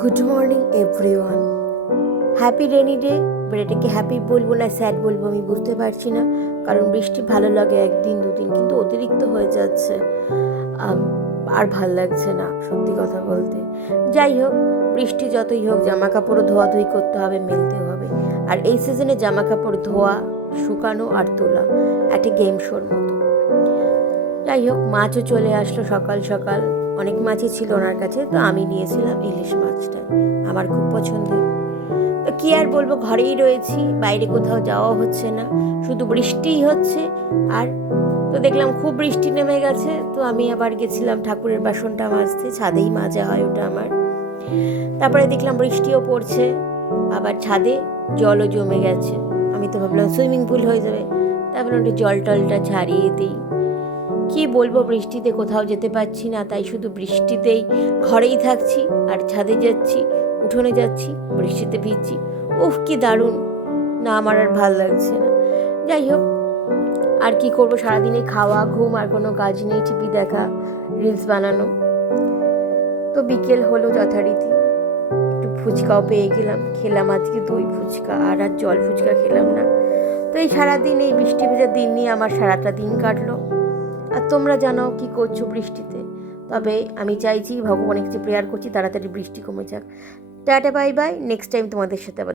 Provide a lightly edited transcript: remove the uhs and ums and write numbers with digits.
Good morning everyone. Happy rainy day, but এটাকে happy বলবো না স্যাড বলবো আমি বুঝতে পারছি না। কারণ বৃষ্টি ভালো লাগে একদিন দুদিন, কিন্তু অতিরিক্ত হয়ে যাচ্ছে। আর ভাল লাগছে না সত্যি কথা বলতে। যাই হোক, বৃষ্টি যতই হোক জামা কাপড়ও ধোয়াধুয়ি করতে হবে, মেলতে হবে। আর এই সিজনে জামা কাপড় ধোয়া, শুকানো আর তোলা একটা গেম শোর মতো। যাই হোক, মাছও চলে আসলো সকাল সকাল। অনেক মাছই ছিল ওনার কাছে, তো আমি নিয়েছিলাম ইলিশ মাছটা, আমার খুব পছন্দের। তো কী আর বলবো, ঘরেই রয়েছি, বাইরে কোথাও যাওয়া হচ্ছে না, শুধু বৃষ্টিই হচ্ছে। আর তো দেখলাম খুব বৃষ্টি নেমে গেছে, তো আমি আবার গেছিলাম ঠাকুরের বাসনটা মাজতে, ছাদেই মাজা হয় ওটা আমার। তারপরে দেখলাম বৃষ্টিও পড়ছে, আবার ছাদে জলও জমে গেছে। আমি তো ভাবলাম সুইমিং পুল হয়ে যাবে, তারপরে একটু জল টলটা ছাড়িয়ে দিই। কি বলবো, বৃষ্টিতে কোথাও যেতে পারছি না, তাই শুধু বৃষ্টিতেই ঘরেই থাকছি আর ছাদে যাচ্ছি, উঠোনে যাচ্ছি, বৃষ্টিতে ভিজছি। উফ কি দারুণ না, আমার আর ভাল লাগছে না। যাই হোক, আর কি করবো, সারাদিনে খাওয়া ঘুম আর কোনো কাজ নেই, টিভি দেখা, রিলস বানানো। তো বিকেল হলো যথারীতি, একটু ফুচকাও পেয়ে গেলাম, খেলাম আজকে দই ফুচকা, আর জল ফুচকা খেলাম না। তো এই সারাদিন এই বৃষ্টি ভেজা দিন নিয়ে আমার সারাটা দিন কাটলো। আর তোমরা জানাও কি করছো বৃষ্টিতে। তবে আমি চাইছি, ভগবানের কাছে প্রেয়ার করছি তাড়াতাড়ি বৃষ্টি কমে যাক। Tata bye bye, next time তোমাদের সাথে আবার